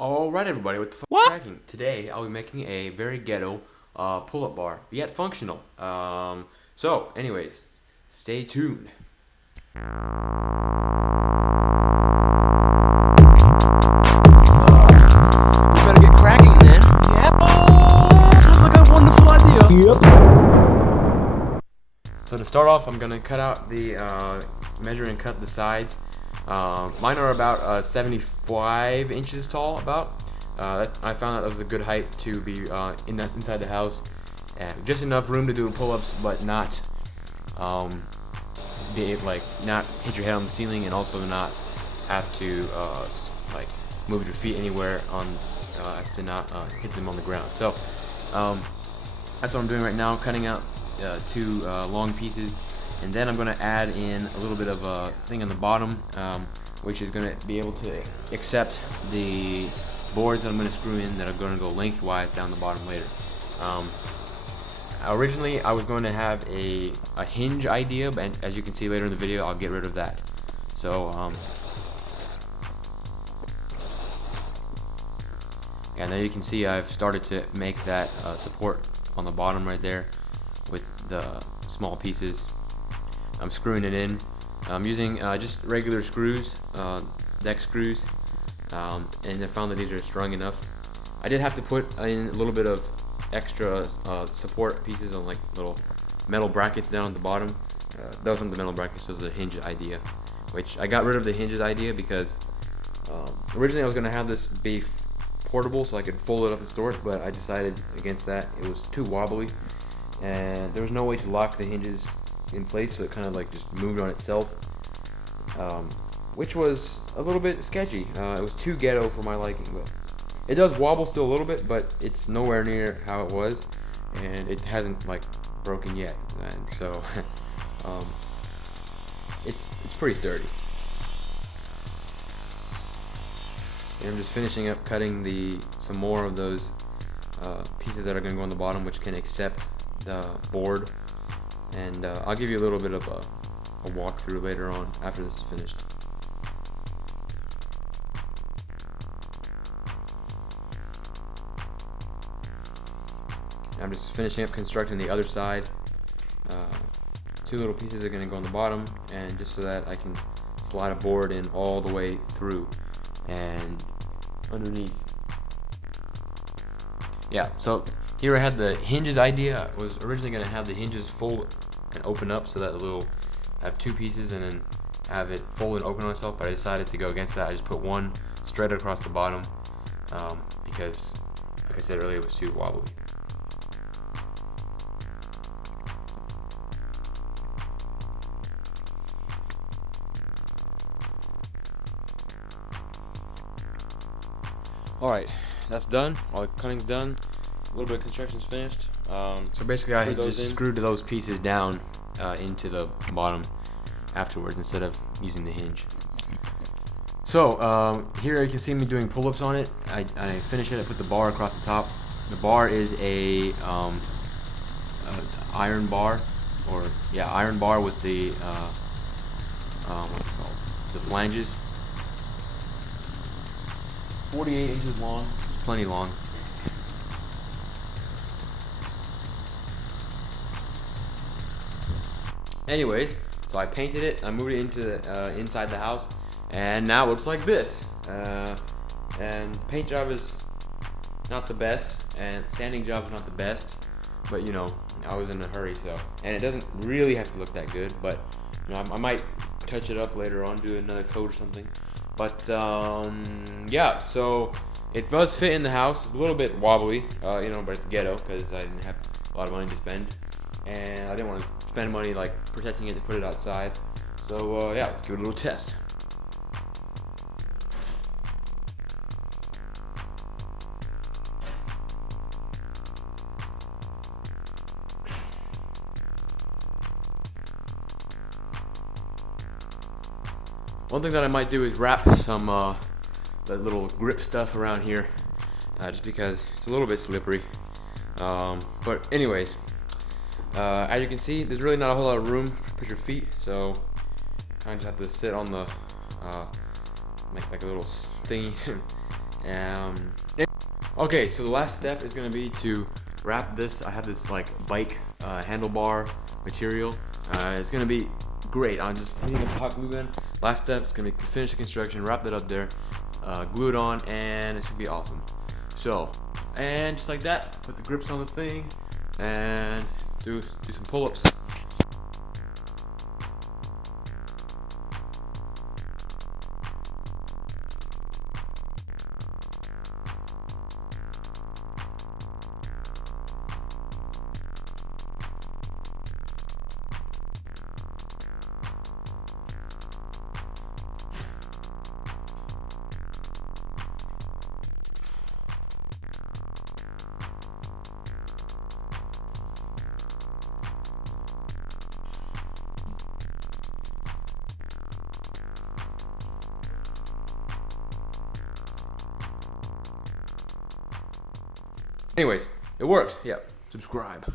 Alright everybody, what the fuck is cracking? Today I'll be making a very ghetto pull-up bar, yet functional. So anyways, stay tuned. We better get cracking then. Yep. Oh, sounds like a wonderful idea. Yep. So to start off, I'm gonna cut out the measure and cut the sides. Mine are about 75 inches tall. I found that was a good height to be inside the house. Just enough room to do pull-ups, but not not hit your head on the ceiling, and also not have to move your feet anywhere as to not hit them on the ground. So that's what I'm doing right now, cutting out two long pieces. And then I'm going to add in a little bit of a thing on the bottom, which is going to be able to accept the boards that I'm going to screw in that are going to go lengthwise down the bottom later. Originally, I was going to have a hinge idea, but as you can see later in the video, I'll get rid of that. So, yeah, now you can see I've started to make that support on the bottom right there with the small pieces. I'm screwing it in. I'm using just regular screws, deck screws, and I found that these are strong enough. I did have to put in a little bit of extra support pieces on like little metal brackets down at the bottom. Those aren't the metal brackets, those are the hinge idea, which I got rid of the hinges idea because originally I was going to have this be portable so I could fold it up and store it, but I decided against that. It was too wobbly and there was no way to lock the hinges in place, so it kind of like just moved on itself, which was a little bit sketchy. It was too ghetto for my liking, but it does wobble still a little bit, but it's nowhere near how it was, and it hasn't like broken yet, and so it's pretty sturdy. And I'm just finishing up cutting some more of those pieces that are going to go on the bottom, which can accept the board. And I'll give you a little bit of a walkthrough later on after this is finished. I'm just finishing up constructing the other side. Two little pieces are going to go on the bottom, and just so that I can slide a board in all the way through and underneath. Yeah, so here I had the hinges idea. I was originally going to have the hinges fold and open up so that it'll have two pieces and then have it fold and open on itself, but I decided to go against that. I just put one straight across the bottom because, like I said earlier, it was too wobbly. Alright, that's done. All the cutting's done. A little bit of construction's finished. So basically I just screwed those pieces down into the bottom afterwards instead of using the hinge. So here you can see me doing pull-ups on it. I finish it, I put the bar across the top. The bar is a iron bar, iron bar with the what's it called? The flanges. 48 inches long, it's plenty long. Anyways, so I painted it, I moved it into inside the house, and now it looks like this. And the paint job is not the best, and sanding job is not the best, but you know, I was in a hurry, so. And it doesn't really have to look that good, but you know, I might touch it up later on, do another coat or something. But yeah, so it does fit in the house. It's a little bit wobbly, you know, but it's ghetto because I didn't have a lot of money to spend, and I didn't want to spend money like protecting it to put it outside. So yeah, let's give it a little test. One thing that I might do is wrap some that little grip stuff around here, just because it's a little bit slippery. But anyways, as you can see, there's really not a whole lot of room to put your feet, so kind of just have to sit on the make like a little thingy Okay, so the last step is gonna be to wrap this. I have this like bike handlebar material. It's gonna be great. I'm just hitting a hot glue gun. Last step is gonna be finish the construction, wrap that up there, glue it on, and it should be awesome. So, and just like that, put the grips on the thing, and do some pull-ups. Anyways, it works. Yeah. Subscribe.